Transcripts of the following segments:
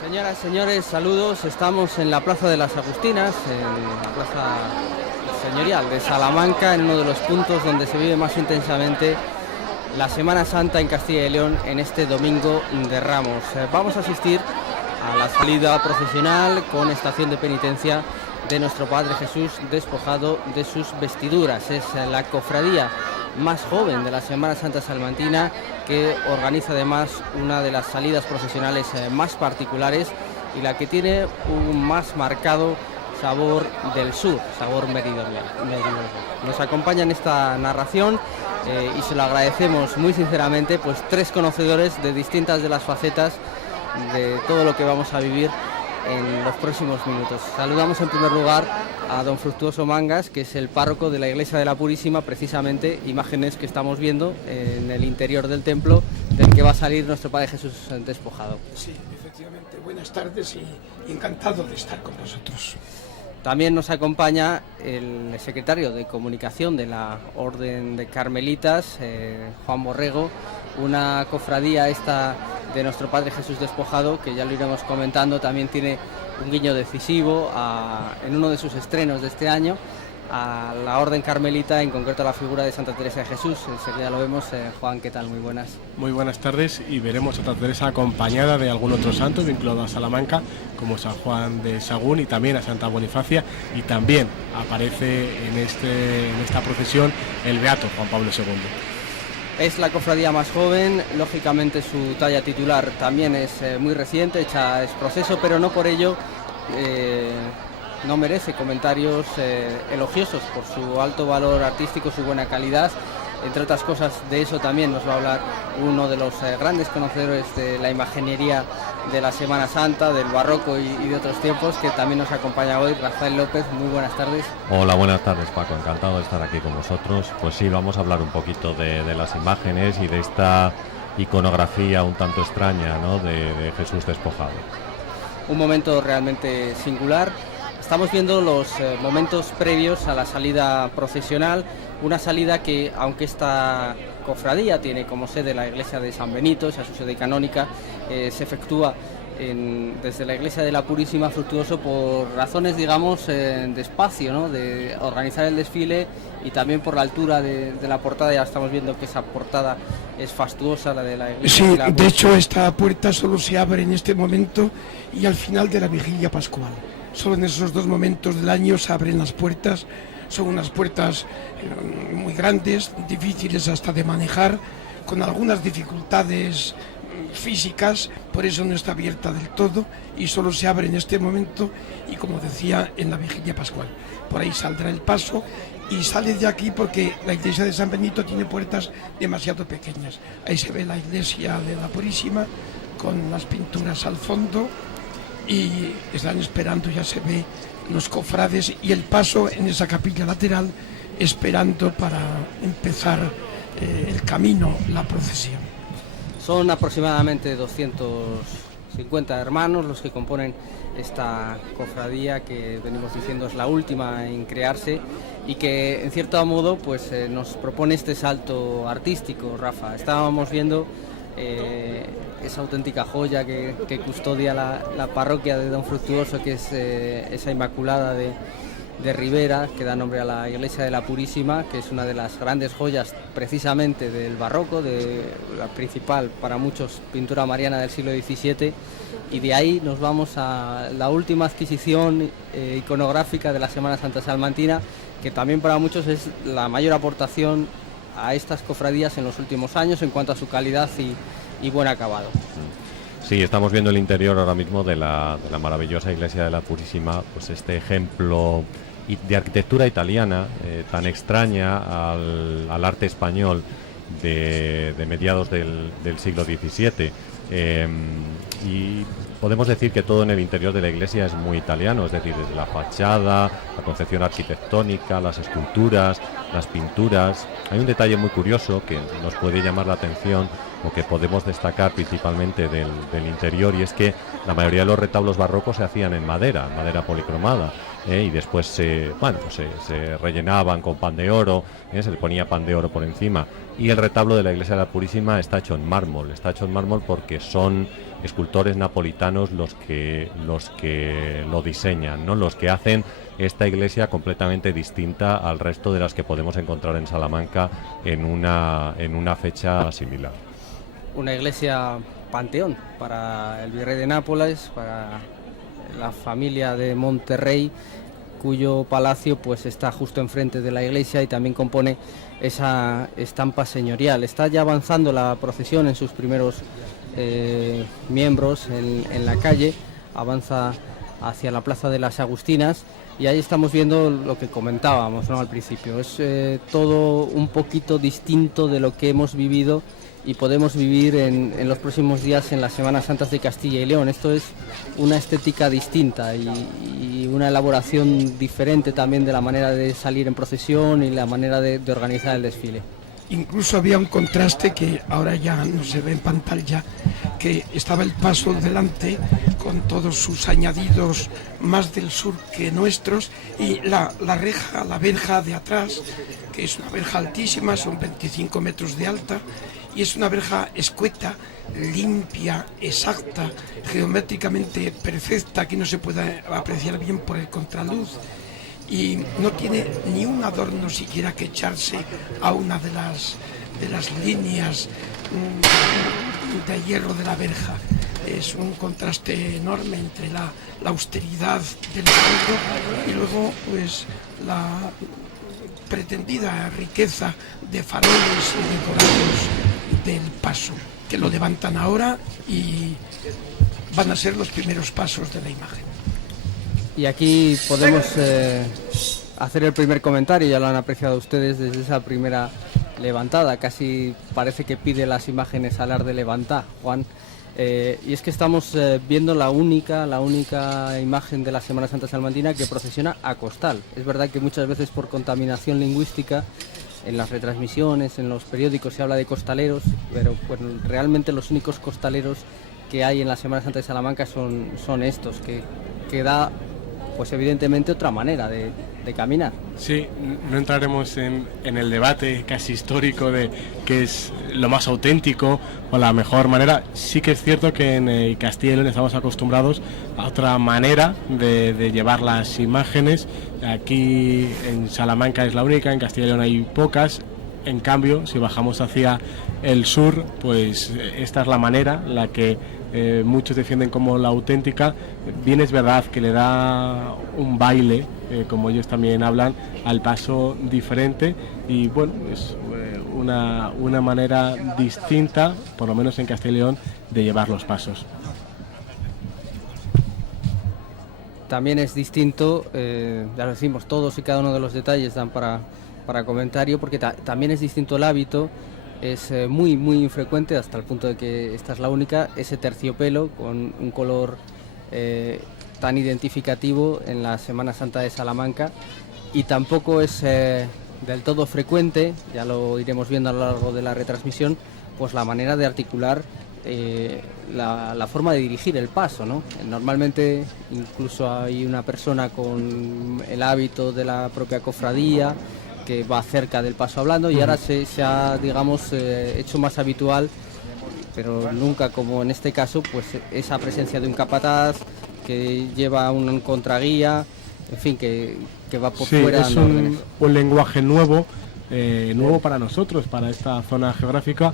Señoras, señores, saludos. Estamos en la Plaza de las Agustinas, en la Plaza Señorial de Salamanca, en uno de los puntos donde se vive más intensamente la Semana Santa en Castilla y León en este Domingo de Ramos. Vamos a asistir a la salida procesional con estación de penitencia de nuestro Padre Jesús despojado de sus vestiduras. Es la cofradía más joven de la Semana Santa salmantina, que organiza además una de las salidas procesionales más particulares y la que tiene un más marcado sabor del sur, sabor meridional. Nos acompaña en esta narración y se lo agradecemos muy sinceramente, pues tres conocedores de distintas de las facetas de todo lo que vamos a vivir en los próximos minutos. Saludamos en primer lugar a don Fructuoso Mangas, que es el párroco de la Iglesia de la Purísima, precisamente imágenes que estamos viendo en el interior del templo del que va a salir nuestro Padre Jesús despojado. Sí, efectivamente, buenas tardes y encantado de estar con vosotros. También nos acompaña el secretario de Comunicación de la Orden de Carmelitas, Juan Borrego, una cofradía esta de nuestro Padre Jesús despojado, que ya lo iremos comentando, también tiene un guiño decisivo en uno de sus estrenos de este año, a la Orden Carmelita, en concreto a la figura de Santa Teresa de Jesús. Enseguida lo vemos. Juan, ¿qué tal? Muy buenas. Muy buenas tardes, y veremos a Santa Teresa acompañada de algún otro santo vinculado a Salamanca, como San Juan de Sagún, y también a Santa Bonifacia, y también aparece en esta procesión el beato Juan Pablo II. Es la cofradía más joven, lógicamente su talla titular también es muy reciente, hecha es proceso, pero no por ello no merece comentarios elogiosos por su alto valor artístico, su buena calidad. Entre otras cosas, de eso también nos va a hablar uno de los grandes conocedores de la imaginería de la Semana Santa, del barroco y de otros tiempos, que también nos acompaña hoy, Rafael López. Muy buenas tardes. Hola, buenas tardes, Paco, encantado de estar aquí con vosotros. Pues sí, vamos a hablar un poquito de las imágenes y de esta iconografía un tanto extraña, ¿no?, de Jesús despojado. Un momento realmente singular. Estamos viendo los momentos previos a la salida procesional, una salida que, aunque esta cofradía tiene como sede la iglesia de San Benito, esa es su sede canónica, se efectúa desde la iglesia de la Purísima, Fructuoso, por razones, digamos, de espacio, ¿no?, de organizar el desfile, y también por la altura de la portada. Ya estamos viendo que esa portada es fastuosa, la de la iglesia. Sí, de hecho esta puerta solo se abre en este momento y al final de la vigilia pascual. Solo en esos dos momentos del año se abren las puertas. Son unas puertas muy grandes, difíciles hasta de manejar, con algunas dificultades físicas, por eso no está abierta del todo y solo se abre en este momento y, como decía, en la vigilia pascual. Por ahí saldrá el paso y sale de aquí porque la iglesia de San Benito tiene puertas demasiado pequeñas. Ahí se ve la iglesia de la Purísima con las pinturas al fondo y están esperando, ya se ve los cofrades y el paso en esa capilla lateral, esperando para empezar el camino, la procesión. Son aproximadamente 250 hermanos los que componen esta cofradía, que venimos diciendo es la última en crearse y que en cierto modo pues nos propone este salto artístico. Rafa, estábamos viendo esa auténtica joya que custodia la parroquia de Don Fructuoso, que es esa Inmaculada de Ribera, que da nombre a la iglesia de la Purísima, que es una de las grandes joyas precisamente del barroco, de la principal para muchos pintura mariana del siglo XVII, y de ahí nos vamos a la última adquisición iconográfica de la Semana Santa salmantina, que también para muchos es la mayor aportación a estas cofradías en los últimos años en cuanto a su calidad y buen acabado. Sí, estamos viendo el interior ahora mismo de la maravillosa iglesia de la Purísima, pues este ejemplo de arquitectura italiana tan extraña al arte español de mediados del siglo XVII. Y podemos decir que todo en el interior de la iglesia es muy italiano, es decir, desde la fachada, la concepción arquitectónica, las esculturas, las pinturas. Hay un detalle muy curioso que nos puede llamar la atención, o que podemos destacar principalmente del interior, y es que la mayoría de los retablos barrocos se hacían en madera policromada, y después se rellenaban con pan de oro, se le ponía pan de oro por encima. Y el retablo de la iglesia de la Purísima está hecho en mármol porque son escultores napolitanos los que lo diseñan, ¿no? Los que hacen esta iglesia completamente distinta al resto de las que podemos encontrar en Salamanca en una fecha similar. Una iglesia panteón para el virrey de Nápoles, para la familia de Monterrey, cuyo palacio pues está justo enfrente de la iglesia y también compone esa estampa señorial. Está ya avanzando la procesión en sus primeros miembros en la calle, avanza hacia la Plaza de las Agustinas y ahí estamos viendo lo que comentábamos, ¿no?, al principio. Es todo un poquito distinto de lo que hemos vivido y podemos vivir en los próximos días en las Semanas Santas de Castilla y León. Esto es una estética distinta y una elaboración diferente también de la manera de salir en procesión y la manera de organizar el desfile. Incluso había un contraste que ahora ya no se ve en pantalla, que estaba el paso delante con todos sus añadidos más del sur que nuestros, y la reja, la verja de atrás, que es una verja altísima, son 25 metros de alta, y es una verja escueta, limpia, exacta, geométricamente perfecta, que no se puede apreciar bien por el contraluz, y no tiene ni un adorno siquiera que echarse a una de las líneas de hierro de la verja. Es un contraste enorme entre la austeridad del fondo y luego pues la pretendida riqueza de faroles y decorados del paso, que lo levantan ahora y van a ser los primeros pasos de la imagen. Y aquí podemos hacer el primer comentario, ya lo han apreciado ustedes desde esa primera levantada, casi parece que pide las imágenes hablar de levantar, Juan. Y es que estamos viendo la única imagen de la Semana Santa salmantina que procesiona a costal. Es verdad que muchas veces por contaminación lingüística en las retransmisiones, en los periódicos se habla de costaleros, pero bueno, realmente los únicos costaleros que hay en la Semana Santa de Salamanca son estos, que da pues evidentemente otra manera de caminar. Sí, no entraremos en el debate casi histórico de qué es lo más auténtico o la mejor manera. Sí que es cierto que en Castilla y León estamos acostumbrados a otra manera de llevar las imágenes. Aquí en Salamanca es la única, en Castilla y León hay pocas. En cambio, si bajamos hacia el sur, pues esta es la manera, la que muchos defienden como la auténtica. Bien es verdad que le da un baile, como ellos también hablan, al paso diferente y bueno, es una manera distinta, por lo menos en Castilla y León, de llevar los pasos. También es distinto, ya lo decimos, todos y cada uno de los detalles dan para comentario, porque también es distinto el hábito. Es muy infrecuente, hasta el punto de que esta es la única, ese terciopelo con un color tan identificativo en la Semana Santa de Salamanca, y tampoco es del todo frecuente, ya lo iremos viendo a lo largo de la retransmisión, pues la manera de articular la forma de dirigir el paso, ¿no? Normalmente incluso hay una persona con el hábito de la propia cofradía que va cerca del paso hablando, y ahora se ha, digamos, hecho más habitual, pero nunca como en este caso, pues esa presencia de un capataz que lleva un contraguía, en fin, que va por fuera. Es un lenguaje nuevo para nosotros, para esta zona geográfica.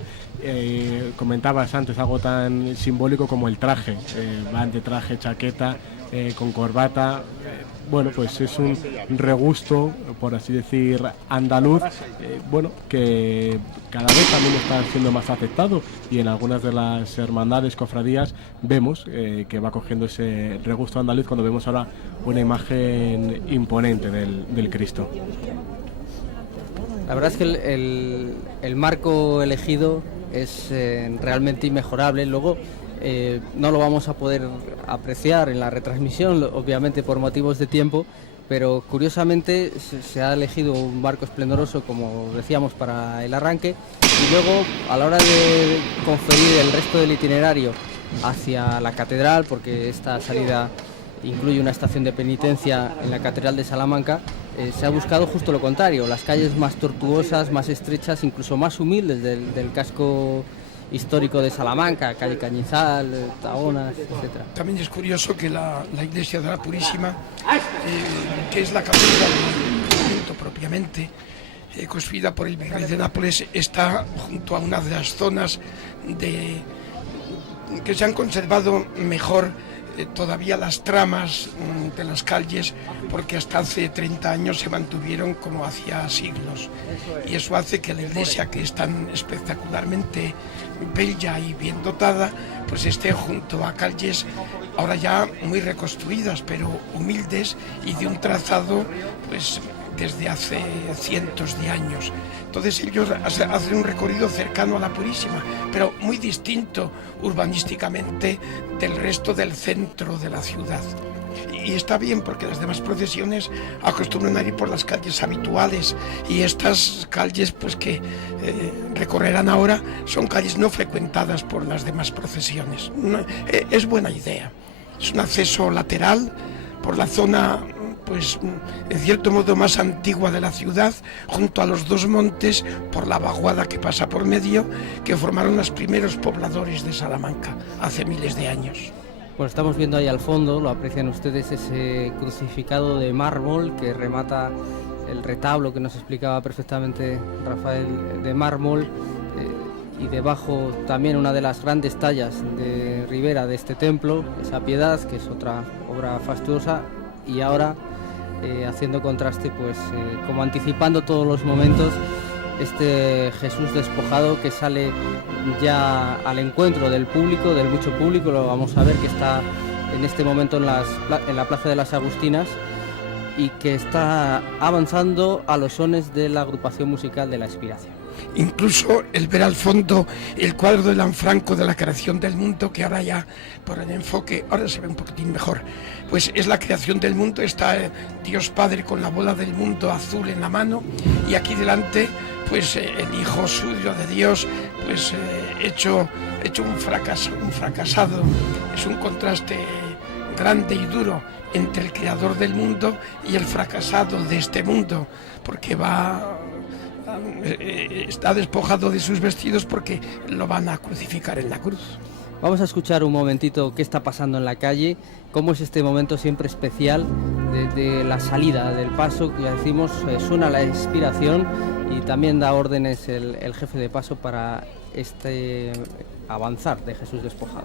Comentabas antes algo tan simbólico como el traje, van de traje, chaqueta, con corbata. Bueno, pues es un regusto, por así decir, andaluz, que cada vez también está siendo más aceptado, y en algunas de las hermandades, cofradías, vemos que va cogiendo ese regusto andaluz cuando vemos ahora una imagen imponente del Cristo. La verdad es que el marco elegido es realmente inmejorable. Luego no lo vamos a poder apreciar en la retransmisión, obviamente por motivos de tiempo, pero curiosamente se ha elegido un marco esplendoroso, como decíamos, para el arranque, y luego a la hora de conferir el resto del itinerario hacia la catedral, porque esta salida incluye una estación de penitencia en la Catedral de Salamanca, se ha buscado justo lo contrario, las calles más tortuosas, más estrechas, incluso más humildes del casco histórico de Salamanca, calle Cañizal, Tahonas, etc. También es curioso que la iglesia de la Purísima, que es la catedral del convento propiamente, construida por el virrey de Nápoles, está junto a una de las zonas que se han conservado mejor todavía las tramas de las calles, porque hasta hace 30 años se mantuvieron como hacía siglos, y eso hace que la iglesia, que es tan espectacularmente bella y bien dotada, pues esté junto a calles ahora ya muy reconstruidas, pero humildes y de un trazado pues desde hace cientos de años. Entonces ellos hacen un recorrido cercano a la Purísima, pero muy distinto urbanísticamente del resto del centro de la ciudad. Y está bien, porque las demás procesiones acostumbran a ir por las calles habituales, y estas calles pues que recorrerán ahora son calles no frecuentadas por las demás procesiones. Es buena idea. Es un acceso lateral por la zona, pues en cierto modo más antigua de la ciudad, junto a los dos montes, por la vaguada que pasa por medio, que formaron los primeros pobladores de Salamanca hace miles de años. Bueno, estamos viendo ahí al fondo, lo aprecian ustedes, ese crucificado de mármol que remata el retablo que nos explicaba perfectamente Rafael, de mármol, y debajo también una de las grandes tallas de Ribera de este templo, esa Piedad, que es otra obra fastuosa, y ahora haciendo contraste, pues como anticipando todos los momentos, este Jesús despojado que sale ya al encuentro del público, del mucho público. Lo vamos a ver, que está en este momento en la Plaza de las Agustinas, y que está avanzando a los sones de la agrupación musical de la Expiración. Incluso el ver al fondo el cuadro de Lanfranco de la creación del mundo, que ahora ya por el enfoque ahora se ve un poquitín mejor, pues es la creación del mundo. Está Dios Padre con la bola del mundo azul en la mano, y aquí delante pues el Hijo suyo de Dios, pues hecho un fracasado. Es un contraste grande y duro entre el creador del mundo y el fracasado de este mundo, porque está despojado de sus vestidos porque lo van a crucificar en la cruz. Vamos a escuchar un momentito qué está pasando en la calle, cómo es este momento siempre especial de la salida del paso, que ya decimos, suena la expiración, y también da órdenes el jefe de paso para este avanzar de Jesús despojado.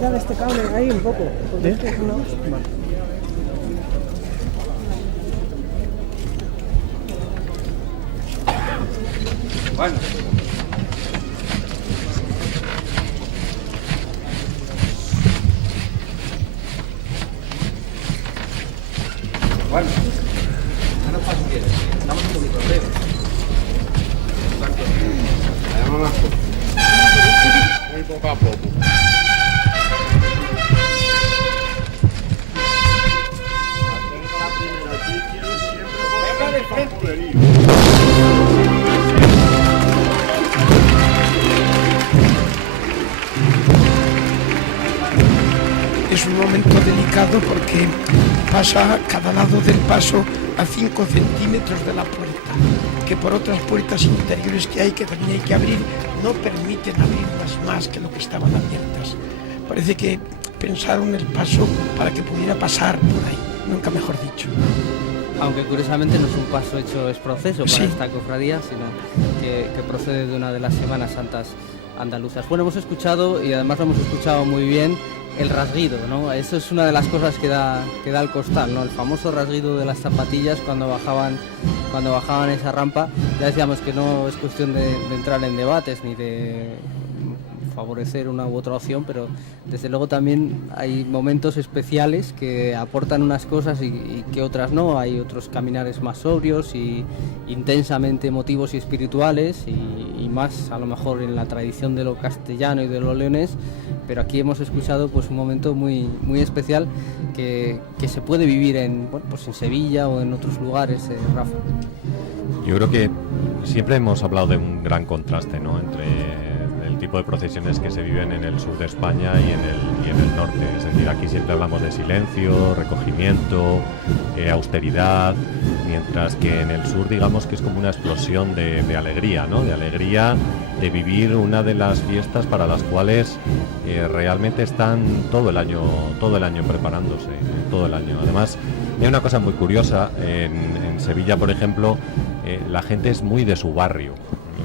Dale este cable ahí un poco, porque es que no. Bueno. Bueno. No pasa bien. Estamos un poquito breves. Exacto. Además, muy poco a poco. Venga de frente. Es un momento delicado porque pasa a cada lado del paso a 5 centímetros de la puerta, que por otras puertas interiores que también hay que abrir, no permiten abrirlas más que lo que estaban abiertas. Parece que pensaron el paso para que pudiera pasar por ahí, nunca mejor dicho. Aunque curiosamente no es un paso hecho es proceso para esta cofradía, sino que procede de una de las Semanas Santas andaluzas. Bueno, hemos escuchado, y además lo hemos escuchado muy bien, el rasguido, ¿no? Eso es una de las cosas que da al costal, ¿no? El famoso rasguido de las zapatillas cuando bajaban esa rampa. Ya decíamos que no es cuestión de entrar en debates ni de favorecer una u otra opción, pero desde luego también hay momentos especiales que aportan unas cosas y que otras no. Hay otros caminares más sobrios y intensamente emotivos y espirituales, y más a lo mejor en la tradición de lo castellano y de lo leonés, pero aquí hemos escuchado pues un momento muy, muy especial que se puede vivir en Sevilla o en otros lugares, Rafa. Yo creo que siempre hemos hablado de un gran contraste, ¿no?, entre el tipo de procesiones que se viven en el sur de España y en el norte. Es decir, aquí siempre hablamos de silencio, recogimiento, austeridad, mientras que en el sur, digamos que es como una explosión de alegría, ¿no?, de alegría de vivir una de las fiestas para las cuales realmente están todo el año preparándose, todo el año. Además, hay una cosa muy curiosa, en Sevilla, por ejemplo, la gente es muy de su barrio,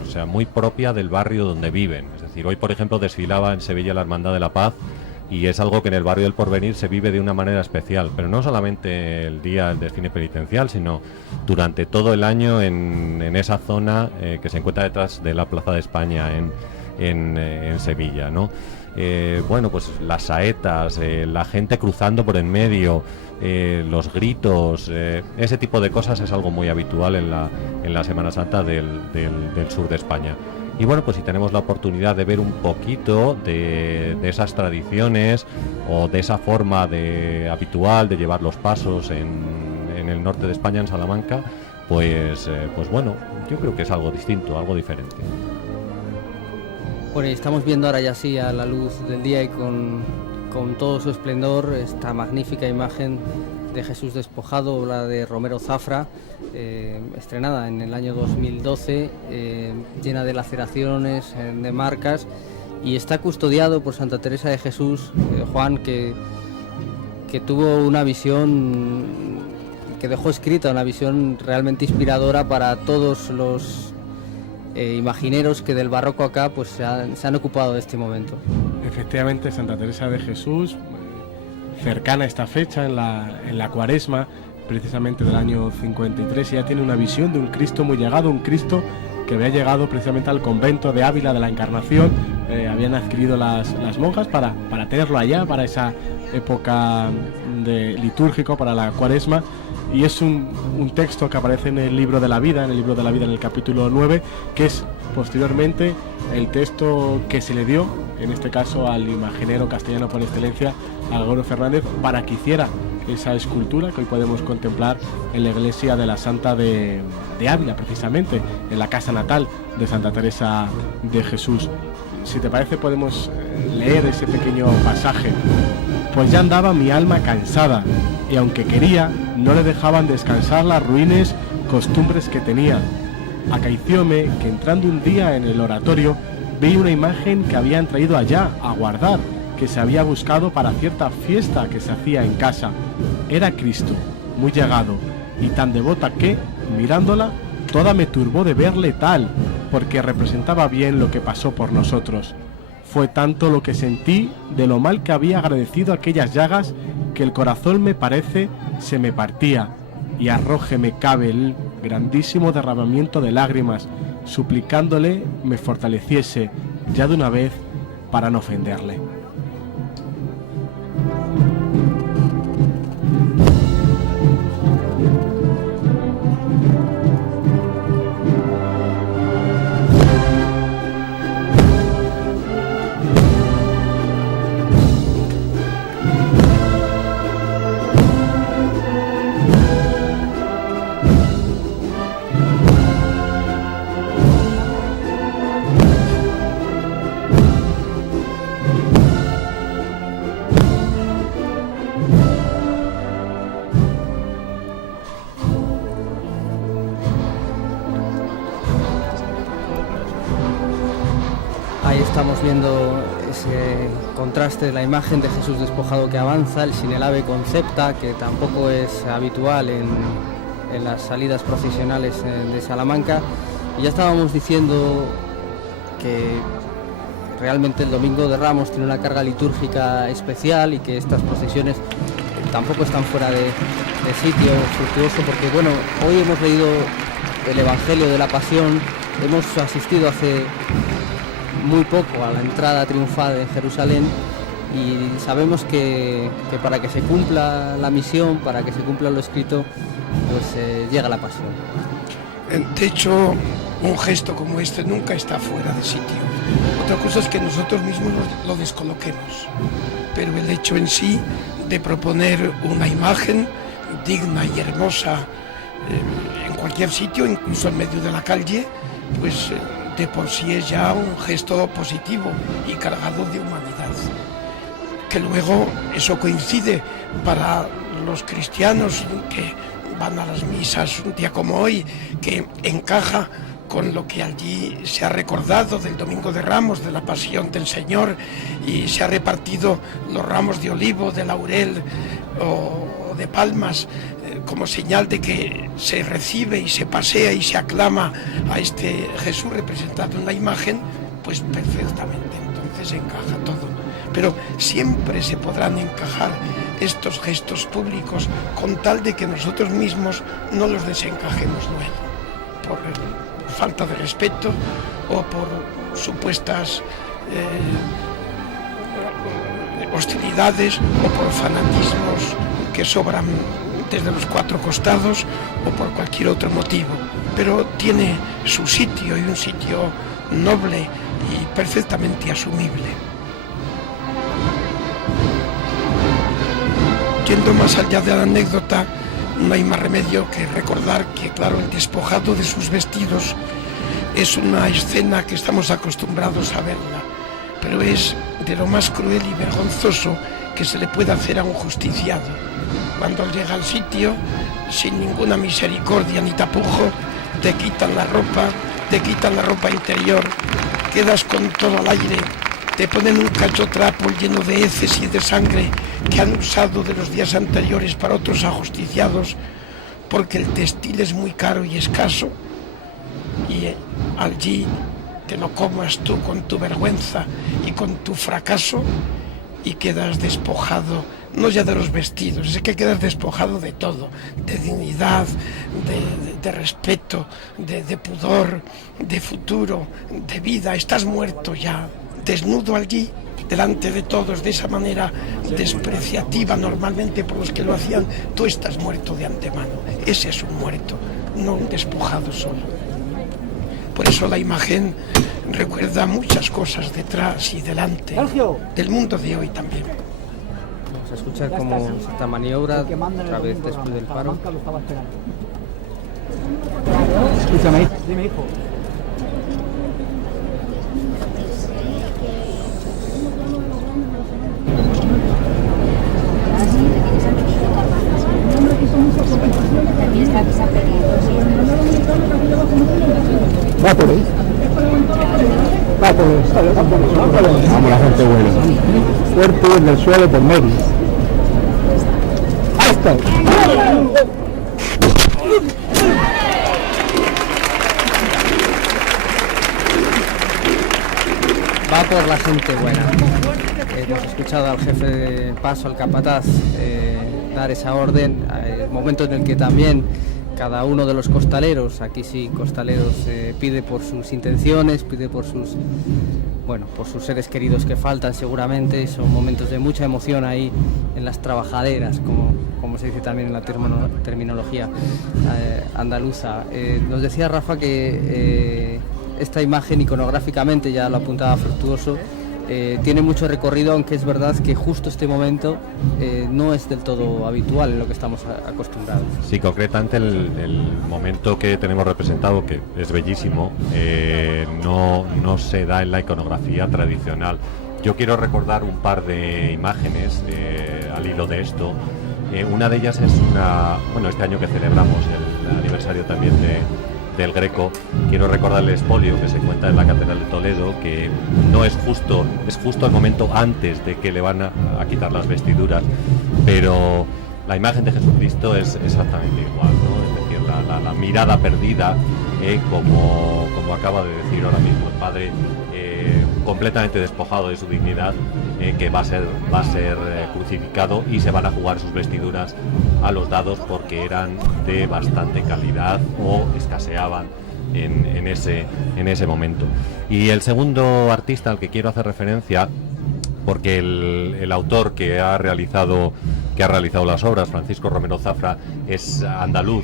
o sea, muy propia del barrio donde viven. Es decir, hoy, por ejemplo, desfilaba en Sevilla la Hermandad de la Paz, y es algo que en el barrio del Porvenir se vive de una manera especial, pero no solamente el día del desfile penitencial, sino durante todo el año en esa zona que se encuentra detrás de la Plaza de España en Sevilla, ¿no? Bueno, pues las saetas, la gente cruzando por en medio, los gritos, ese tipo de cosas es algo muy habitual en la Semana Santa del sur de España. Y bueno, pues si tenemos la oportunidad de ver un poquito de esas tradiciones o de esa forma habitual de llevar los pasos en el norte de España, en Salamanca, pues bueno, yo creo que es algo distinto, algo diferente. Bueno, estamos viendo ahora ya sí a la luz del día y con todo su esplendor esta magnífica imagen de Jesús despojado, la de Romero Zafra, estrenada en el año 2012, llena de laceraciones, de marcas, y está custodiado por Santa Teresa de Jesús, Juan, que tuvo una visión, que dejó escrita una visión realmente inspiradora para todos los imagineros que del barroco acá pues se han ocupado de este momento. Efectivamente, Santa Teresa de Jesús, cercana a esta fecha, en la Cuaresma, precisamente del año 53, ya tiene una visión de un Cristo muy llegado, un Cristo que había llegado precisamente al convento de Ávila de la Encarnación. Habían adquirido las monjas para tenerlo allá, para esa época litúrgico, para la Cuaresma, y es un texto que aparece en el libro de la vida, en el capítulo 9, que es posteriormente el texto que se le dio, en este caso al imaginero castellano por excelencia, a Gregorio Fernández, para que hiciera esa escultura que hoy podemos contemplar en la iglesia de la Santa de Ávila, precisamente, en la casa natal de Santa Teresa de Jesús. Si te parece, podemos leer ese pequeño pasaje. Pues ya andaba mi alma cansada, y aunque quería, no le dejaban descansar las ruines costumbres que tenía. Acaecióme que entrando un día en el oratorio, vi una imagen que habían traído allá a guardar, que se había buscado para cierta fiesta que se hacía en casa. Era Cristo, muy llegado, y tan devota que, mirándola, toda me turbó de verle tal, porque representaba bien lo que pasó por nosotros. Fue tanto lo que sentí de lo mal que había agradecido aquellas llagas, que el corazón me parece se me partía, y arrójeme cabe el grandísimo derramamiento de lágrimas, suplicándole me fortaleciese ya de una vez para no ofenderle. Estamos viendo ese contraste de la imagen de Jesús despojado que avanza, el Sinelave Concepta, que tampoco es habitual en las salidas procesionales de Salamanca. Y ya estábamos diciendo que realmente el Domingo de Ramos tiene una carga litúrgica especial y que estas procesiones tampoco están fuera de sitio fructuoso, porque bueno, hoy hemos leído el Evangelio de la Pasión, hemos asistido hace muy poco a la entrada triunfal de Jerusalén, y sabemos que para que se cumpla la misión, para que se cumpla lo escrito, pues llega la pasión. De hecho, un gesto como este nunca está fuera de sitio. Otra cosa es que nosotros mismos lo descoloquemos, pero el hecho en sí de proponer una imagen digna y hermosa en cualquier sitio, incluso en medio de la calle, pues de por sí es ya un gesto positivo y cargado de humanidad. Que luego eso coincide para los cristianos que van a las misas un día como hoy, que encaja con lo que allí se ha recordado del Domingo de Ramos, de la Pasión del Señor, y se ha repartido los ramos de olivo, de laurel o de palmas, como señal de que se recibe y se pasea y se aclama a este Jesús representado en la imagen, pues perfectamente, entonces encaja todo. Pero siempre se podrán encajar estos gestos públicos con tal de que nosotros mismos no los desencajemos luego, por falta de respeto o por supuestas hostilidades o por fanatismos que sobran desde los cuatro costados o por cualquier otro motivo. Pero tiene su sitio, y un sitio noble y perfectamente asumible. Yendo más allá de la anécdota, no hay más remedio que recordar que, claro, el despojado de sus vestidos es una escena que estamos acostumbrados a verla, pero es de lo más cruel y vergonzoso que se le puede hacer a un justiciado. Cuando llega al sitio, sin ninguna misericordia ni tapujo, te quitan la ropa interior, quedas con todo al aire, te ponen un cachotrapo lleno de heces y de sangre que han usado de los días anteriores para otros ajusticiados, porque el textil es muy caro y escaso, y allí te lo comas tú con tu vergüenza y con tu fracaso, y quedas despojado, no ya de los vestidos, es que quedas despojado de todo, de dignidad, de respeto, de pudor, de futuro, de vida. Estás muerto ya, desnudo allí, delante de todos, de esa manera despreciativa normalmente por los que lo hacían. Tú estás muerto de antemano. Ese es un muerto, no un despojado solo. Por eso la imagen recuerda muchas cosas detrás y delante del mundo de hoy también. Vamos a escuchar cómo esta maniobra otra vez después del paro. Escúchame, dime, hijo. Vápoles. Vamos, la gente buena. Fuerte en el suelo por medio. ¡Ahí está! Va por la gente buena. Hemos escuchado al jefe de paso, al capataz, dar esa orden. Momento en el que también cada uno de los costaleros, aquí sí costaleros, pide por sus intenciones, pide por sus seres queridos que faltan seguramente. Son momentos de mucha emoción ahí en las trabajaderas, como se dice también en la terminología andaluza. Nos decía Rafa que esta imagen iconográficamente, ya lo apuntaba Fructuoso, tiene mucho recorrido, aunque es verdad que justo este momento no es del todo habitual en lo que estamos acostumbrados. Sí, concretamente el momento que tenemos representado, que es bellísimo, no se da en la iconografía tradicional. Yo quiero recordar un par de imágenes al hilo de esto. Una de ellas es este año que celebramos el aniversario también del Greco. Quiero recordar el expolio que se encuentra en la Catedral de Toledo, que no es justo el momento antes de que le van a quitar las vestiduras, pero la imagen de Jesucristo es exactamente igual, ¿no? Es decir, la mirada perdida, como acaba de decir ahora mismo el padre, completamente despojado de su dignidad, que va a ser crucificado, y se van a jugar sus vestiduras a los dados porque eran de bastante calidad o escaseaban en ese momento. Y el segundo artista al que quiero hacer referencia, porque el autor que ha realizado las obras, Francisco Romero Zafra, es andaluz.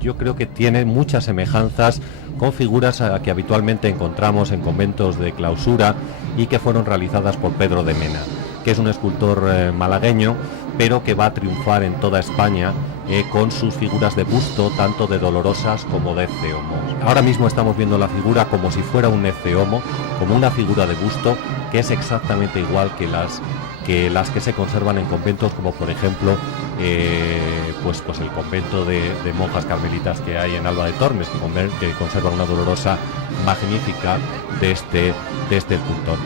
Yo creo que tiene muchas semejanzas con figuras que habitualmente encontramos en conventos de clausura y que fueron realizadas por Pedro de Mena, que es un escultor malagueño, pero que va a triunfar en toda España con sus figuras de busto, tanto de dolorosas como de Ecce Homo. Ahora mismo estamos viendo la figura como si fuera un Ecce Homo, como una figura de busto que es exactamente igual que las que se conservan en conventos, como por ejemplo pues el convento de monjas carmelitas que hay en Alba de Tormes, que conserva una dolorosa magnífica de este escultor.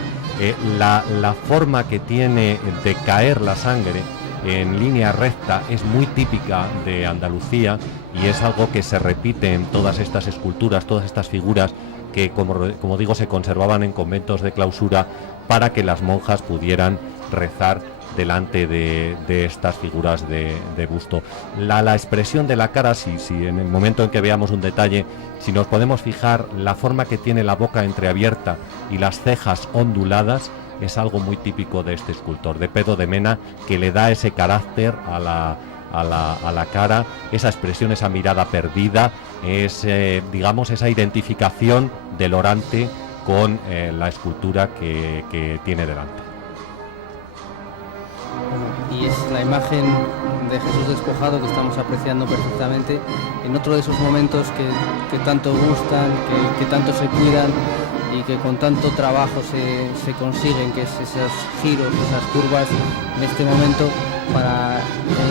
La forma que tiene de caer la sangre en línea recta es muy típica de Andalucía y es algo que se repite en todas estas esculturas, todas estas figuras que, como digo, se conservaban en conventos de clausura para que las monjas pudieran rezar delante de estas figuras de busto. La expresión de la cara, si en el momento en que veamos un detalle, si nos podemos fijar, la forma que tiene la boca entreabierta y las cejas onduladas, es algo muy típico de este escultor, de Pedro de Mena, que le da ese carácter a la cara, esa expresión, esa mirada perdida, digamos, esa identificación del orante con la escultura que tiene delante. Y es la imagen de Jesús despojado que estamos apreciando perfectamente en otro de esos momentos que tanto gustan, que tanto se cuidan y que con tanto trabajo se consiguen, que es esos giros, esas curvas en este momento para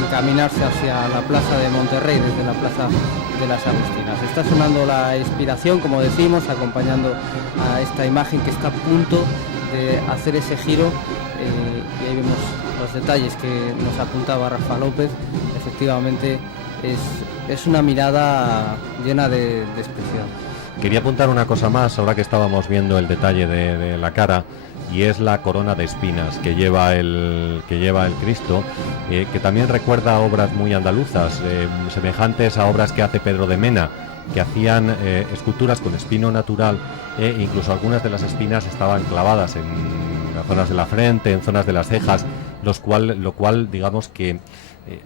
encaminarse hacia la plaza de Monterrey desde la plaza de las Agustinas. Está sonando la inspiración, como decimos, acompañando a esta imagen que está a punto de hacer ese giro, y ahí vemos los detalles que nos apuntaba Rafa López. Efectivamente es una mirada llena de expresión. Quería apuntar una cosa más, ahora que estábamos viendo el detalle de la cara, y es la corona de espinas que lleva el Cristo, que también recuerda obras muy andaluzas, semejantes a obras que hace Pedro de Mena, que hacían esculturas con espino natural, incluso algunas de las espinas estaban clavadas en las zonas de la frente, en zonas de las cejas, lo cual digamos que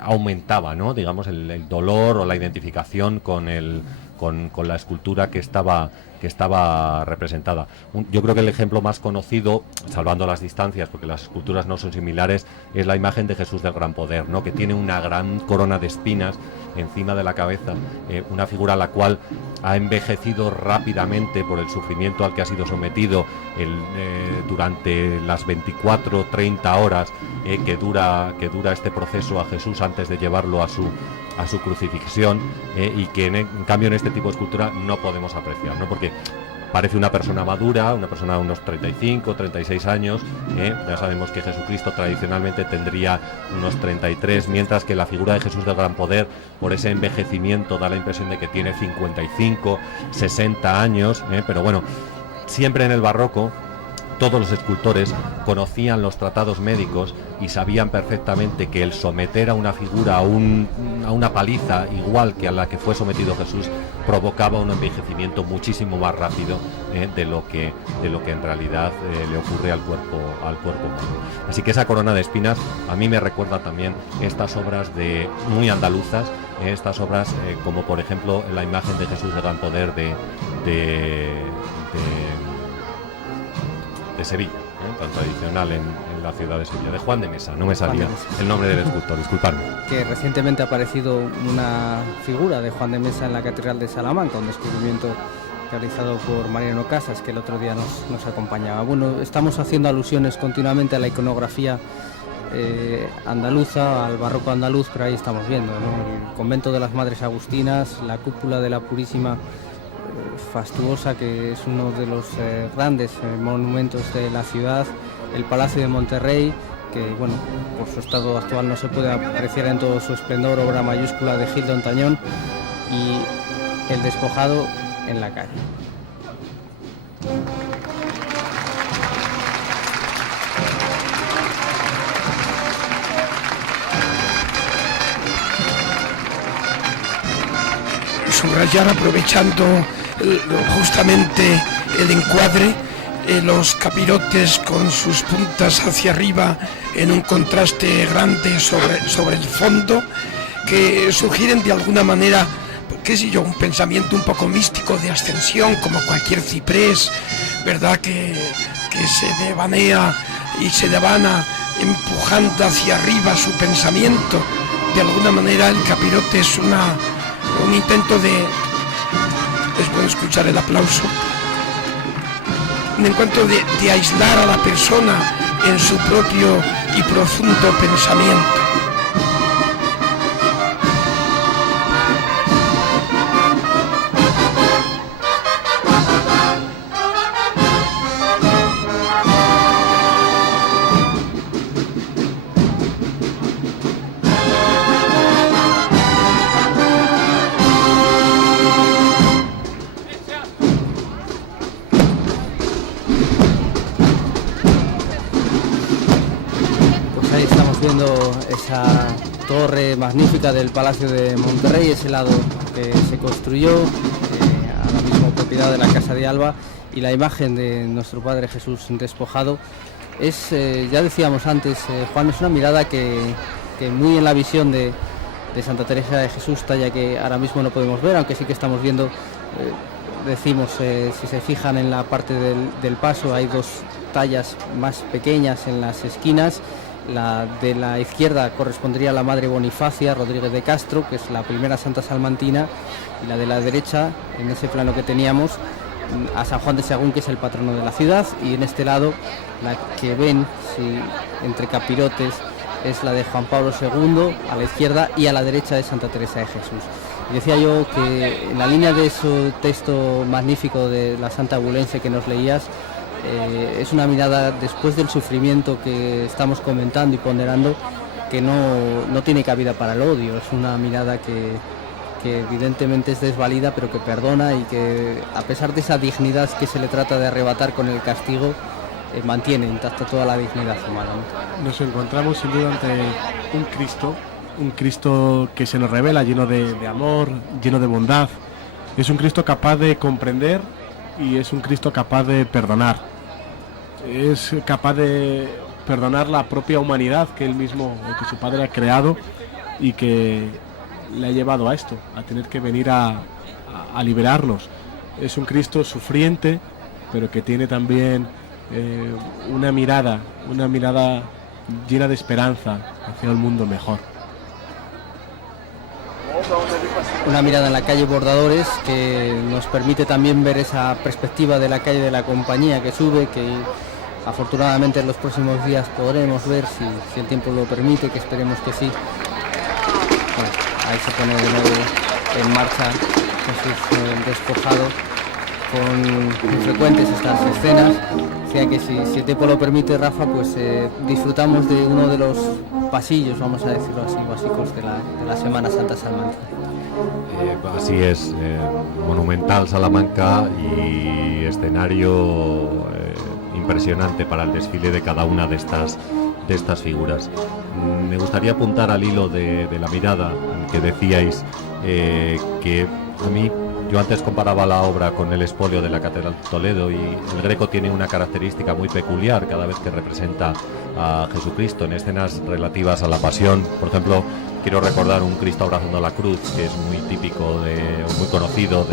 aumentaba, ¿no?, digamos, el dolor o la identificación con la escultura que estaba representada. Yo creo que el ejemplo más conocido, salvando las distancias, porque las esculturas no son similares, es la imagen de Jesús del Gran Poder, ¿no?, que tiene una gran corona de espinas encima de la cabeza, una figura a la cual ha envejecido rápidamente por el sufrimiento al que ha sido sometido durante las 24-30 horas que dura este proceso a Jesús antes de llevarlo a su crucifixión, y que en cambio en este tipo de escultura no podemos apreciar, ¿no?, porque parece una persona madura, una persona de unos 35, 36 años, ya sabemos que Jesucristo tradicionalmente tendría unos 33, mientras que la figura de Jesús del Gran Poder, por ese envejecimiento, da la impresión de que tiene 55, 60 años, pero bueno, siempre en el barroco todos los escultores conocían los tratados médicos y sabían perfectamente que el someter a una figura a una paliza igual que a la que fue sometido Jesús provocaba un envejecimiento muchísimo más rápido de lo que en realidad le ocurre al cuerpo humano. Así que esa corona de espinas a mí me recuerda también estas obras muy andaluzas, estas obras como por ejemplo la imagen de Jesús de Gran Poder de Sevilla, tan tradicional en la ciudad de Sevilla, de Juan de Mesa, no me salía el nombre del escultor, disculpadme. Que recientemente ha aparecido una figura de Juan de Mesa en la Catedral de Salamanca, un descubrimiento realizado por Mariano Casas, que el otro día nos acompañaba. Bueno, estamos haciendo alusiones continuamente a la iconografía andaluza, al barroco andaluz, pero ahí estamos viendo, ¿no?, el convento de las Madres Agustinas, la cúpula de la Purísima fastuosa, que es uno de los grandes monumentos de la ciudad, el Palacio de Monterrey, que bueno, por su estado actual no se puede apreciar en todo su esplendor, obra mayúscula de Gil de Ontañón, y el despojado en la calle. Subrayar, aprovechando justamente el encuadre, los capirotes con sus puntas hacia arriba en un contraste grande sobre el fondo, que sugieren de alguna manera, qué sé yo, un pensamiento un poco místico de ascensión, como cualquier ciprés, ¿verdad?, que se devanea y se devana empujando hacia arriba su pensamiento, de alguna manera el capirote es un intento de... Es bueno escuchar el aplauso. Un encuentro de aislar a la persona en su propio y profundo pensamiento. Esa torre magnífica del Palacio de Monterrey, ese lado que se construyó, ahora mismo propiedad de la Casa de Alba, y la imagen de nuestro Padre Jesús despojado. Es, ya decíamos antes, Juan, es una mirada que muy en la visión de Santa Teresa de Jesús, talla que ahora mismo no podemos ver, aunque sí que estamos viendo, decimos, si se fijan en la parte del paso, hay dos tallas más pequeñas en las esquinas. La de la izquierda correspondería a la Madre Bonifacia Rodríguez de Castro, que es la primera santa salmantina, y la de la derecha, en ese plano que teníamos, a San Juan de Sahagún, que es el patrono de la ciudad, y en este lado, la que ven entre capirotes, es la de Juan Pablo II, a la izquierda, y a la derecha de Santa Teresa de Jesús. Y decía yo que en la línea de ese texto magnífico de la Santa Abulense que nos leías, es una mirada después del sufrimiento que estamos comentando y ponderando, que no tiene cabida para el odio. Es una mirada que evidentemente es desvalida, pero que perdona, y que a pesar de esa dignidad que se le trata de arrebatar con el castigo, mantiene intacta toda la dignidad humana, ¿no? Nos encontramos sin duda ante un Cristo que se nos revela lleno de amor, lleno de bondad. Es un Cristo capaz de comprender y es un Cristo capaz de perdonar. Es capaz de perdonar la propia humanidad que él mismo, que su Padre ha creado y que le ha llevado a esto, a tener que venir a liberarnos. Es un Cristo sufriente, pero que tiene también una mirada llena de esperanza hacia un mundo mejor. Una mirada en la calle Bordadores que nos permite también ver esa perspectiva de la calle de la Compañía que sube, que afortunadamente en los próximos días podremos ver, si el tiempo lo permite, que esperemos que sí. Bueno, ahí se pone de nuevo en marcha Jesús despojado, con muy frecuentes estas escenas. O sea que si el tiempo lo permite, Rafa, pues disfrutamos de uno de los pasillos, vamos a decirlo así, básicos de la Semana Santa Salmantina. Así es, monumental Salamanca y escenario impresionante para el desfile de cada una de estas figuras. Me gustaría apuntar al hilo de la mirada que decíais, que a mí, yo antes comparaba la obra con el expolio de la Catedral de Toledo, y el Greco tiene una característica muy peculiar cada vez que representa a Jesucristo en escenas relativas a la pasión. Por ejemplo, quiero recordar un Cristo abrazando la cruz, que es muy típico, muy conocido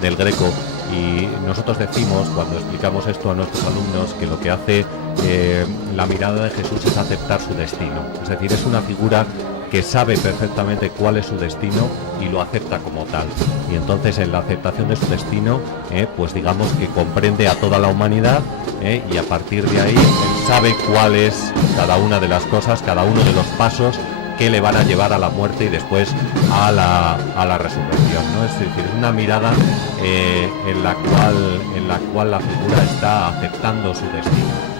del Greco, y nosotros decimos, cuando explicamos esto a nuestros alumnos, que lo que hace la mirada de Jesús es aceptar su destino. Es decir, es una figura que sabe perfectamente cuál es su destino y lo acepta como tal. Y entonces, en la aceptación de su destino, pues digamos que comprende a toda la humanidad, y a partir de ahí él sabe cuál es cada una de las cosas, cada uno de los pasos que le van a llevar a la muerte y después a la resurrección, ¿no? Es decir, es una mirada en la cual la figura está aceptando su destino.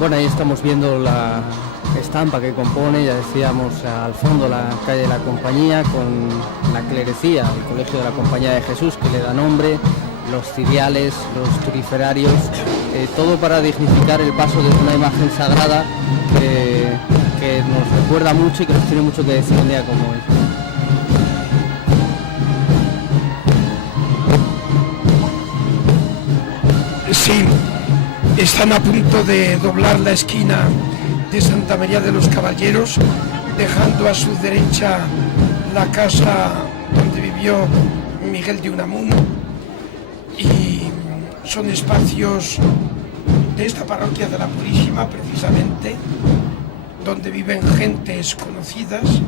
Bueno, ahí estamos viendo la estampa que compone, ya decíamos, al fondo la calle de la Compañía, con la clerecía, el Colegio de la Compañía de Jesús, que le da nombre, los ciriales, los turiferarios, todo para dignificar el paso de una imagen sagrada que nos recuerda mucho y que nos tiene mucho que decir un día como hoy. Sí, están a punto de doblar la esquina de Santa María de los Caballeros, dejando a su derecha la casa donde vivió Miguel de Unamuno, y son espacios de esta parroquia de la Purísima, precisamente, donde viven gentes conocidas,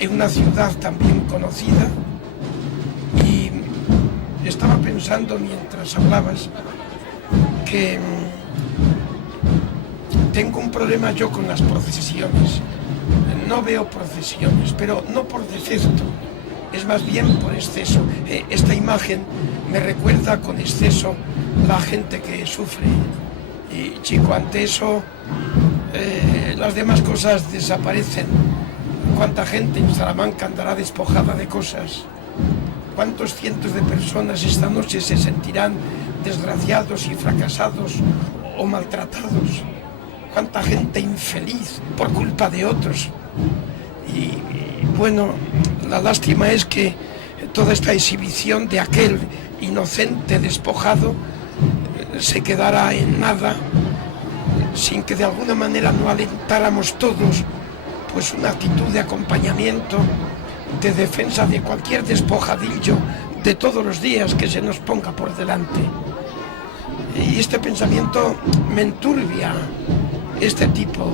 en una ciudad también conocida. Y estaba pensando mientras hablabas que tengo un problema yo con las procesiones. No veo procesiones, pero no por defecto, es más bien por exceso. Esta imagen me recuerda con exceso la gente que sufre. Y chico, ante eso las demás cosas desaparecen. ¿Cuánta gente en Salamanca andará despojada de cosas? ¿Cuántos cientos de personas esta noche se sentirán desgraciados y fracasados o maltratados? ¿Cuánta gente infeliz por culpa de otros? Y bueno, la lástima es que toda esta exhibición de aquel inocente despojado se quedara en nada, sin que de alguna manera no alentáramos todos pues una actitud de acompañamiento, de defensa de cualquier despojadillo de todos los días que se nos ponga por delante. Y este pensamiento me enturbia este tipo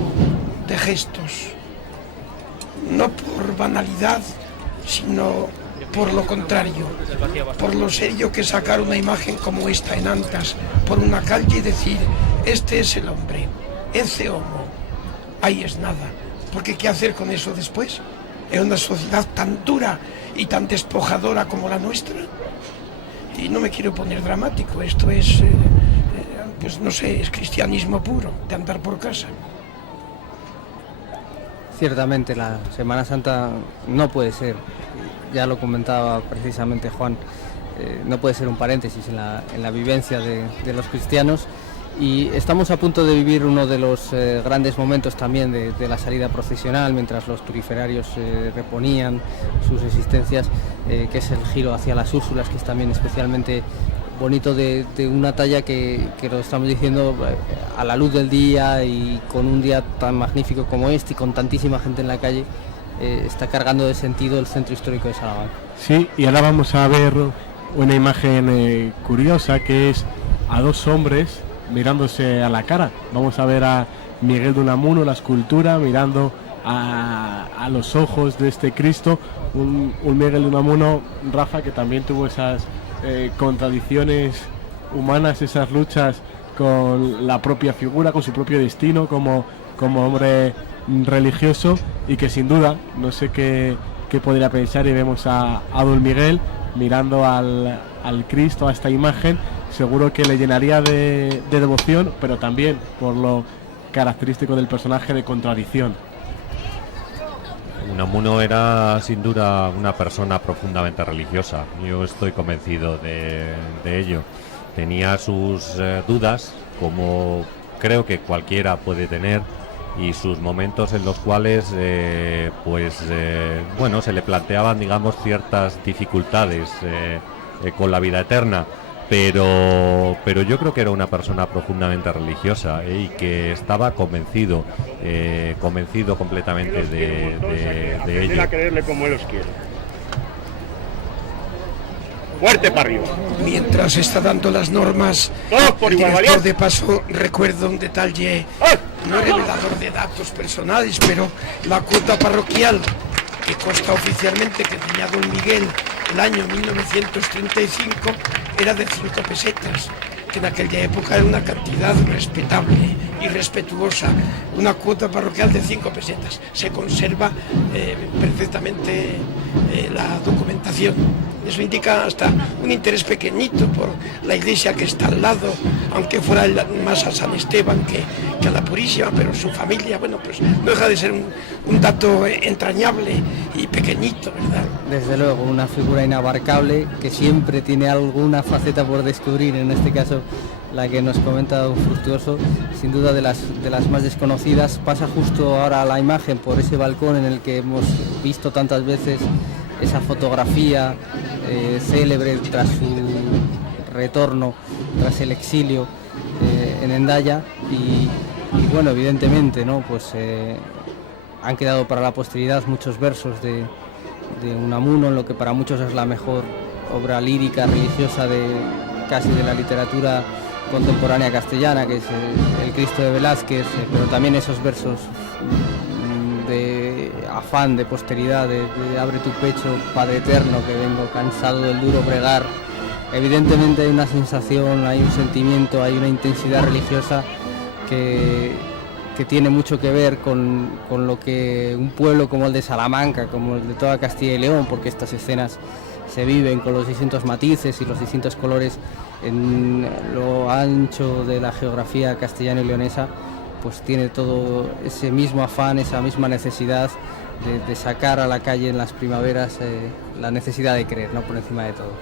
de gestos, no por banalidad, sino por lo contrario, por lo serio que es sacar una imagen como esta en Antas por una calle y decir: este es el hombre, ese homo, ahí es nada. Porque ¿qué hacer con eso después? En una sociedad tan dura y tan despojadora como la nuestra. Y no me quiero poner dramático, esto es, pues no sé, es cristianismo puro, de andar por casa. Ciertamente la Semana Santa no puede ser, ya lo comentaba precisamente Juan, no puede ser un paréntesis en la vivencia de los cristianos, y estamos a punto de vivir uno de los grandes momentos también de la salida procesional, mientras los turiferarios reponían sus existencias, que es el giro hacia las Úrsulas, que es también especialmente bonito, de una talla que lo estamos diciendo a la luz del día y con un día tan magnífico como este y con tantísima gente en la calle, está cargando de sentido el centro histórico de Salamanca. Sí, y ahora vamos a ver una imagen curiosa, que es a dos hombres mirándose a la cara. Vamos a ver a Miguel de Unamuno, la escultura, mirando a los ojos de este Cristo, un Miguel de Unamuno, Rafa, que también tuvo esas contradicciones humanas, esas luchas con la propia figura, con su propio destino como hombre religioso, y que sin duda, no sé qué podría pensar, y vemos a don Miguel mirando al Cristo, a esta imagen, seguro que le llenaría de devoción, pero también, por lo característico del personaje, de contradicción. Unamuno era sin duda una persona profundamente religiosa, yo estoy convencido de ello. Tenía sus dudas, como creo que cualquiera puede tener, y sus momentos en los cuales se le planteaban, digamos, ciertas dificultades con la vida eterna, pero yo creo que era una persona profundamente religiosa y que estaba convencido completamente de ello. A creerle como él os quiere. Fuerte para arriba. Mientras está dando las normas, el director de paso recuerda un detalle, no revelador de datos personales, pero la cuota parroquial que consta oficialmente que tenía don Miguel el año 1935 era de 5 pesetas, que en aquella época era una cantidad respetable y respetuosa. Una cuota parroquial de 5 pesetas se conserva perfectamente la documentación. Eso indica hasta un interés pequeñito por la iglesia que está al lado, aunque fuera más a San Esteban que a la Purísima, pero su familia, bueno, pues no deja de ser un dato entrañable y pequeñito, ¿verdad? Desde luego, una figura inabarcable que siempre tiene alguna faceta por descubrir, en este caso la que nos comenta don Fructuoso, sin duda de las más desconocidas. Pasa justo ahora la imagen por ese balcón en el que hemos visto tantas veces esa fotografía célebre tras su retorno, tras el exilio en Hendaya, y bueno, evidentemente, ¿no? Pues han quedado para la posteridad muchos versos de Unamuno, en lo que para muchos es la mejor obra lírica religiosa casi de la literatura contemporánea castellana, que es el Cristo de Velázquez, pero también esos versos de afán, de posteridad, de abre tu pecho, Padre eterno, que vengo cansado del duro bregar. Evidentemente hay una sensación, hay un sentimiento, hay una intensidad religiosa que tiene mucho que ver con lo que un pueblo como el de Salamanca, como el de toda Castilla y León, porque estas escenas se viven con los distintos matices y los distintos colores en lo ancho de la geografía castellana y leonesa, pues tiene todo ese mismo afán, esa misma necesidad de sacar a la calle en las primaveras la necesidad de creer, ¿no? Por encima de todo.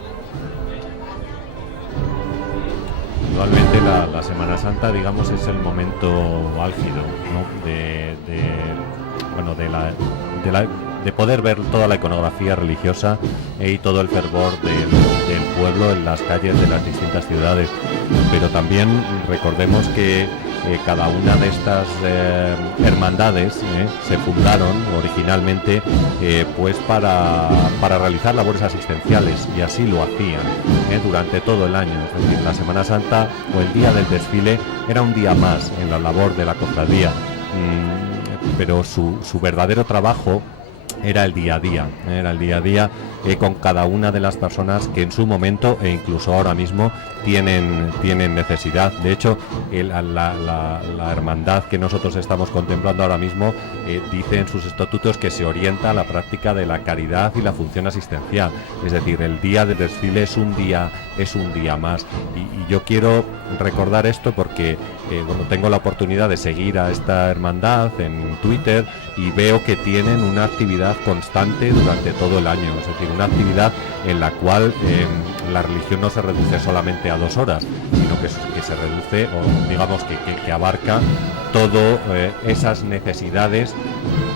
Actualmente la Semana Santa, digamos, es el momento álgido, ¿no? de poder ver toda la iconografía religiosa y todo el fervor del pueblo en las calles de las distintas ciudades. Pero también recordemos que cada una de estas hermandades se fundaron originalmente pues para realizar labores asistenciales, y así lo hacían durante todo el año. Es decir, la Semana Santa o el día del desfile era un día más en la labor de la cofradía, pero su verdadero trabajo era el día a día, con cada una de las personas que en su momento e incluso ahora mismo tienen necesidad. De hecho, la hermandad que nosotros estamos contemplando ahora mismo dice en sus estatutos que se orienta a la práctica de la caridad y la función asistencial. Es decir, el día del desfile es un día más. Y yo quiero recordar esto porque cuando tengo la oportunidad de seguir a esta hermandad en Twitter, y veo que tienen una actividad constante durante todo el año. Es decir, una actividad en la cual la religión no se reduce solamente a 2 horas, sino que se reduce, o digamos que abarca todo esas necesidades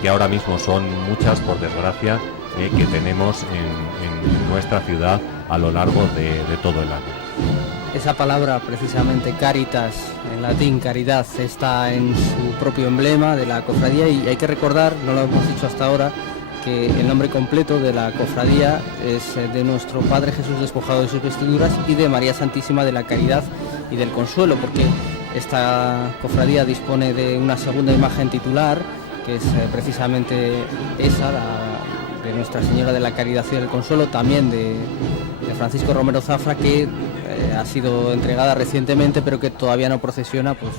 que ahora mismo son muchas, por desgracia, que tenemos en nuestra ciudad a lo largo de todo el año. Esa palabra, precisamente, caritas, en latín caridad, está en su propio emblema de la cofradía, y hay que recordar, no lo hemos dicho hasta ahora, que el nombre completo de la cofradía es de nuestro Padre Jesús despojado de sus vestiduras y de María Santísima de la Caridad y del Consuelo, porque esta cofradía dispone de una segunda imagen titular, que es precisamente esa, de Nuestra Señora de la Caridad y del Consuelo, también de Francisco Romero Zafra, que ha sido entregada recientemente, pero que todavía no procesiona, pues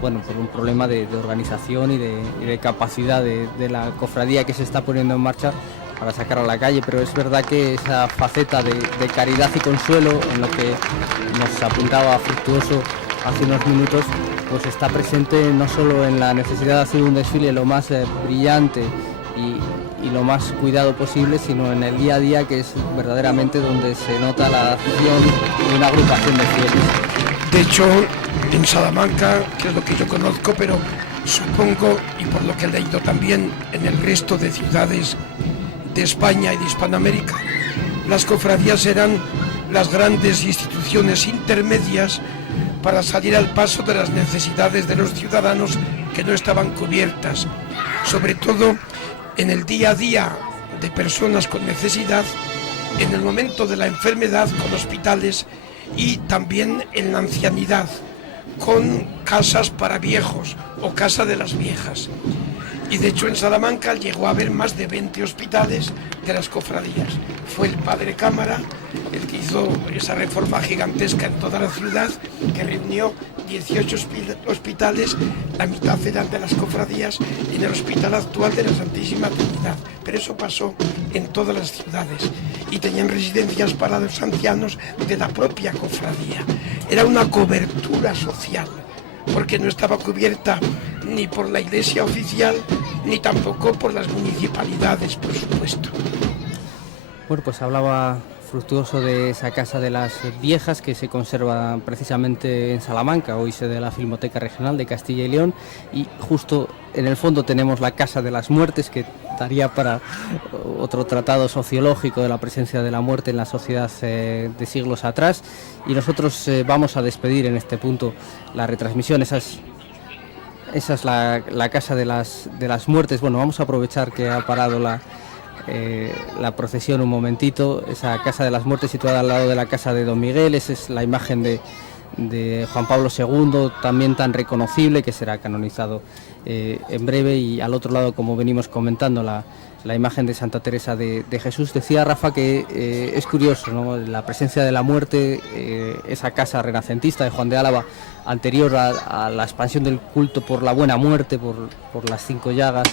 bueno, por un problema de organización y de capacidad de la cofradía que se está poniendo en marcha para sacar a la calle. Pero es verdad que esa faceta de caridad y consuelo, en lo que nos apuntaba Fructuoso hace unos minutos, pues está presente no solo en la necesidad de hacer un desfile lo más brillante y lo más cuidado posible, sino en el día a día, que es verdaderamente donde se nota la acción de una agrupación de fieles. De hecho, en Salamanca, que es lo que yo conozco, pero supongo, y por lo que he leído también en el resto de ciudades de España y de Hispanoamérica, las cofradías eran las grandes instituciones intermedias para salir al paso de las necesidades de los ciudadanos que no estaban cubiertas, sobre todo en el día a día de personas con necesidad, en el momento de la enfermedad con hospitales, y también en la ancianidad con casas para viejos o casa de las viejas. Y de hecho en Salamanca llegó a haber más de 20 hospitales de las cofradías. Fue el padre Cámara el que hizo esa reforma gigantesca en toda la ciudad, que reunió 18 hospitales, la mitad eran de las cofradías, y en el hospital actual de la Santísima Trinidad. Pero eso pasó en todas las ciudades y tenían residencias para los ancianos de la propia cofradía. Era una cobertura social, porque no estaba cubierta ni por la iglesia oficial, ni tampoco por las municipalidades, por supuesto. Bueno, pues hablaba Fructuoso de esa Casa de las Viejas que se conserva precisamente en Salamanca, hoy sede de la Filmoteca Regional de Castilla y León, y justo en el fondo tenemos la Casa de las Muertes, que daría para otro tratado sociológico de la presencia de la muerte en la sociedad de siglos atrás, y nosotros vamos a despedir en este punto la retransmisión. Esa es la Casa de las Muertes. Bueno, vamos a aprovechar que ha parado la procesión un momentito. Esa Casa de las Muertes situada al lado de la casa de Don Miguel, esa es la imagen de Juan Pablo II, también tan reconocible, que será canonizado en breve, y al otro lado, como venimos comentando, la imagen de Santa Teresa de Jesús. Decía Rafa que es curioso, ¿no?, la presencia de la muerte, esa casa renacentista de Juan de Álava, anterior a la expansión del culto por la buena muerte, por las 5 llagas,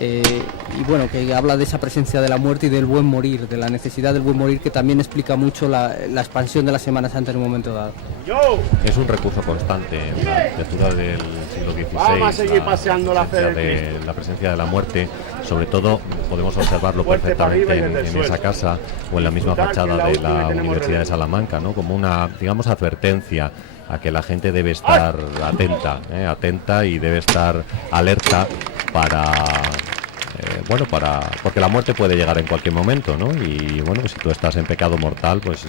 y bueno, que habla de esa presencia de la muerte y del buen morir, de la necesidad del buen morir, que también explica mucho la expansión de la Semana Santa en un momento dado. Es un recurso constante en la arquitectura del siglo XVI. Vamos a seguir paseando la fe de Cristo. La presencia de la muerte, sobre todo podemos observarlo perfectamente en esa casa o en la misma fachada de la Universidad de Salamanca, ¿no?, como una, digamos, advertencia a que la gente debe estar atenta y debe estar alerta porque la muerte puede llegar en cualquier momento, ¿no? Y bueno, pues si tú estás en pecado mortal, pues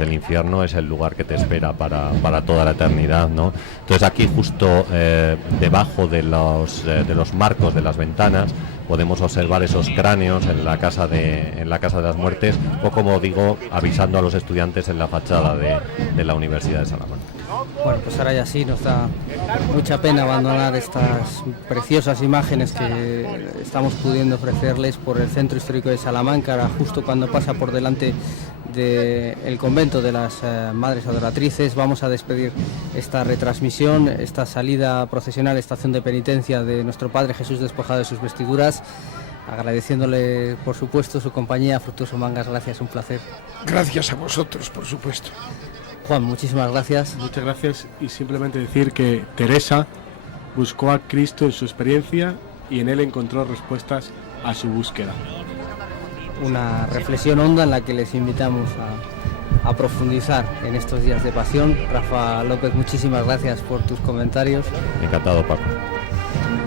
el infierno es el lugar que te espera para toda la eternidad, ¿no? Entonces aquí justo debajo de los marcos de las ventanas podemos observar esos cráneos en la casa de las Muertes, o, como digo, avisando a los estudiantes en la fachada de la Universidad de Salamanca. Bueno, pues ahora ya sí nos da mucha pena abandonar estas preciosas imágenes que estamos pudiendo ofrecerles por el centro histórico de Salamanca, ahora justo cuando pasa por delante del convento de las Madres Adoratrices. Vamos a despedir esta retransmisión, esta salida procesional, estación de penitencia de nuestro Padre Jesús despojado de sus vestiduras, agradeciéndole por supuesto su compañía. Fructuoso Mangas, gracias, un placer. Gracias a vosotros, por supuesto. Juan, muchísimas gracias. Muchas gracias, y simplemente decir que Teresa buscó a Cristo en su experiencia y en él encontró respuestas a su búsqueda. Una reflexión honda en la que les invitamos a profundizar en estos días de pasión. Rafa López, muchísimas gracias por tus comentarios. Encantado, Paco.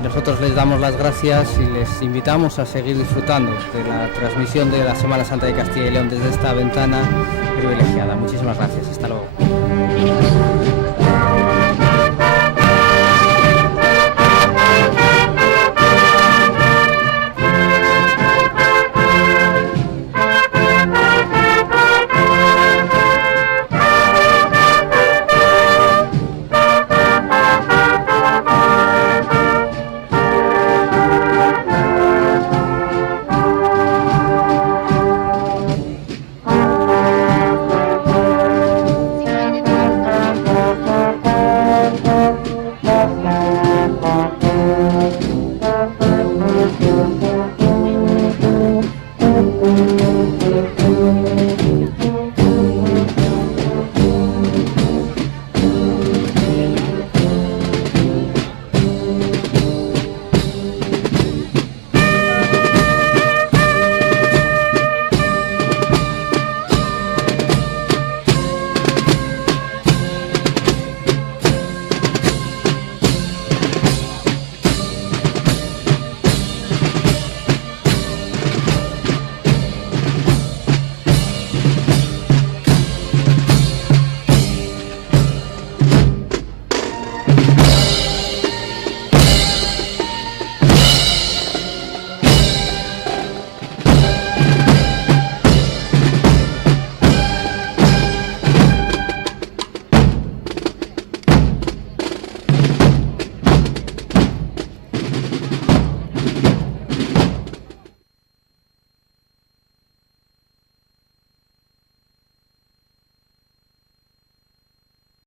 Nosotros les damos las gracias y les invitamos a seguir disfrutando de la transmisión de la Semana Santa de Castilla y León desde esta ventana privilegiada. Muchísimas gracias, hasta luego.